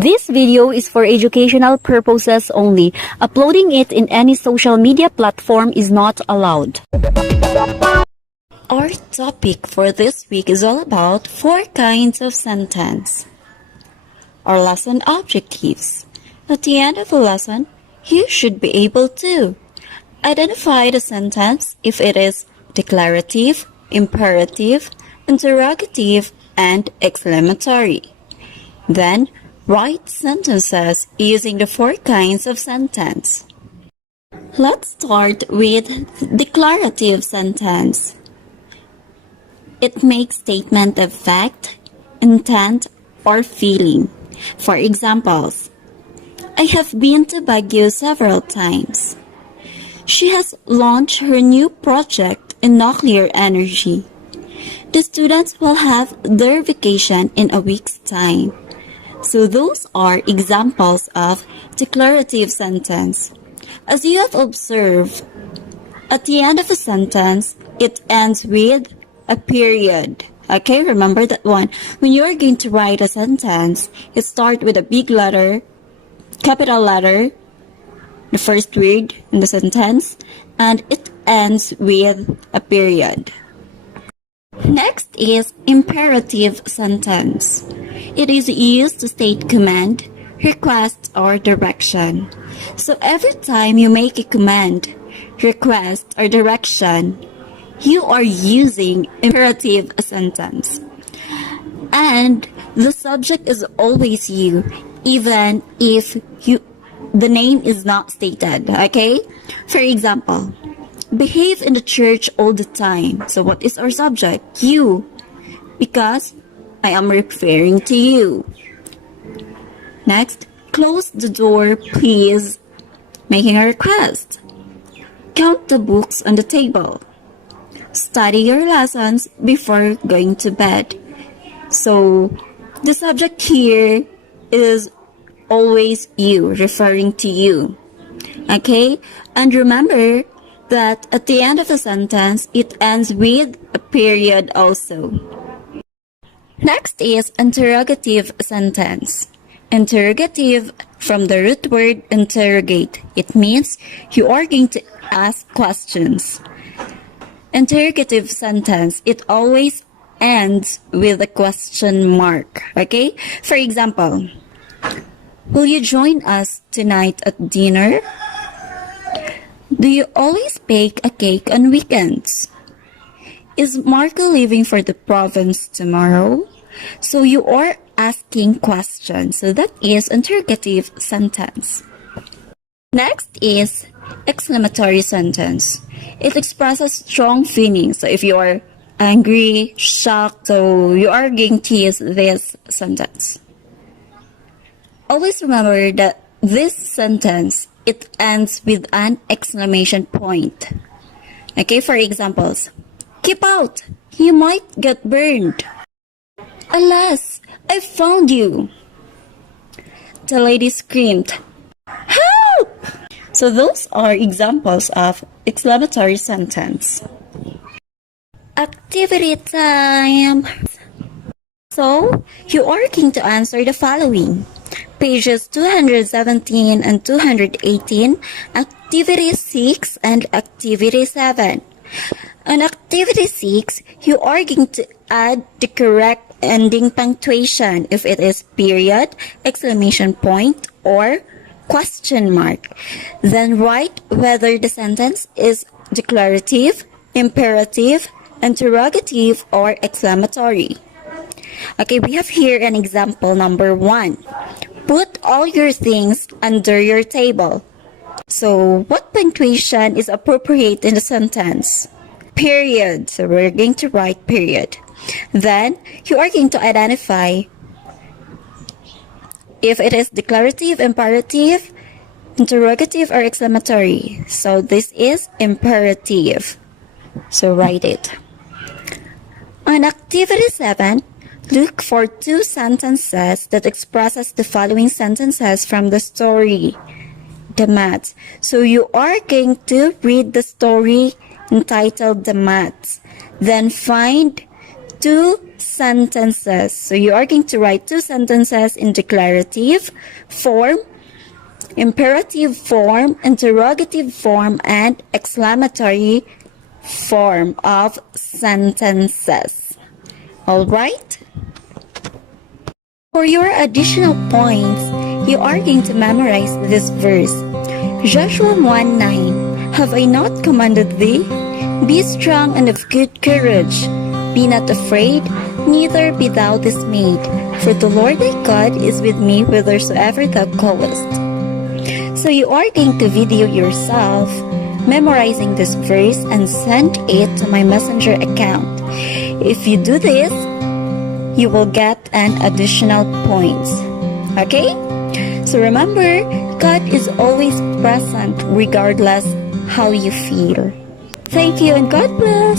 This video is for educational purposes only. Uploading it in any social media platform is not allowed. Our topic for this week is all about 4 kinds of sentence. Our lesson objectives. At the end of the lesson, you should be able to identify the sentence if it is declarative, imperative, interrogative, and exclamatory. Then, write sentences using the 4 kinds of sentence. Let's start with declarative sentence. It makes statement of fact, intent, or feeling. For examples, I have been to Baguio several times. She has launched her new project in nuclear energy. The students will have their vacation in a week's time. So those are examples of declarative sentence. As you have observed, at the end of a sentence, it ends with a period. Okay, remember that one. When you are going to write a sentence, it starts with a big letter, capital letter, the first word in the sentence, and it ends with a period. Next is imperative sentence. It is used to state command, request, or direction. So every time you make a command, request, or direction, you are using imperative sentence. And the subject is always you, even if the name is not stated, okay? For example, behave in the church all the time. So what is our subject? You. Because I am referring to you. Next, close the door, please. Making a request. Count the books on the table. Study your lessons before going to bed. So, the subject here is always you, referring to you. Okay? And remember that at the end of the sentence, it ends with a period also. Next is interrogative sentence. Interrogative from the root word interrogate. It means you are going to ask questions. Interrogative sentence, it always ends with a question mark. Okay? For example, will you join us tonight at dinner? Do you always bake a cake on weekends? Is Marco leaving for the province tomorrow? So you are asking questions. So that is interrogative sentence. Next is exclamatory sentence. It expresses strong feelings. So if you are angry, shocked, so you are going to use this sentence. Always remember that this sentence, it ends with an exclamation point. Okay, for examples, keep out, you might get burned. Alas, I found you. The lady screamed, help! So those are examples of exclamatory sentence. Activity time. So, you are going to answer the following. Pages 217 and 218, Activity 6 and Activity 7. On Activity 6, you are going to add the correct ending punctuation if it is period, exclamation point, or question mark. Then write whether the sentence is declarative, imperative, interrogative, or exclamatory. Okay, we have here an example number 1. Put all your things under your table. So, what punctuation is appropriate in the sentence? Period. So, we're going to write period. Then, you are going to identify if it is declarative, imperative, interrogative, or exclamatory. So, this is imperative. So, write it. On Activity 7, look for 2 sentences that expresses the following sentences from the story, The Mat. So you are going to read the story entitled The Mat. Then find 2 sentences. So you are going to write 2 sentences in declarative form, imperative form, interrogative form, and exclamatory form of sentences. Alright? For your additional points, you are going to memorize this verse. Joshua 1:9. Have I not commanded thee? Be strong and of good courage. Be not afraid, neither be thou dismayed. For the Lord thy God is with me whithersoever thou goest. So you are going to video yourself memorizing this verse and send it to my messenger account. If you do this, you will get an additional points. Okay? So remember, God is always present regardless how you feel. Thank you and God bless.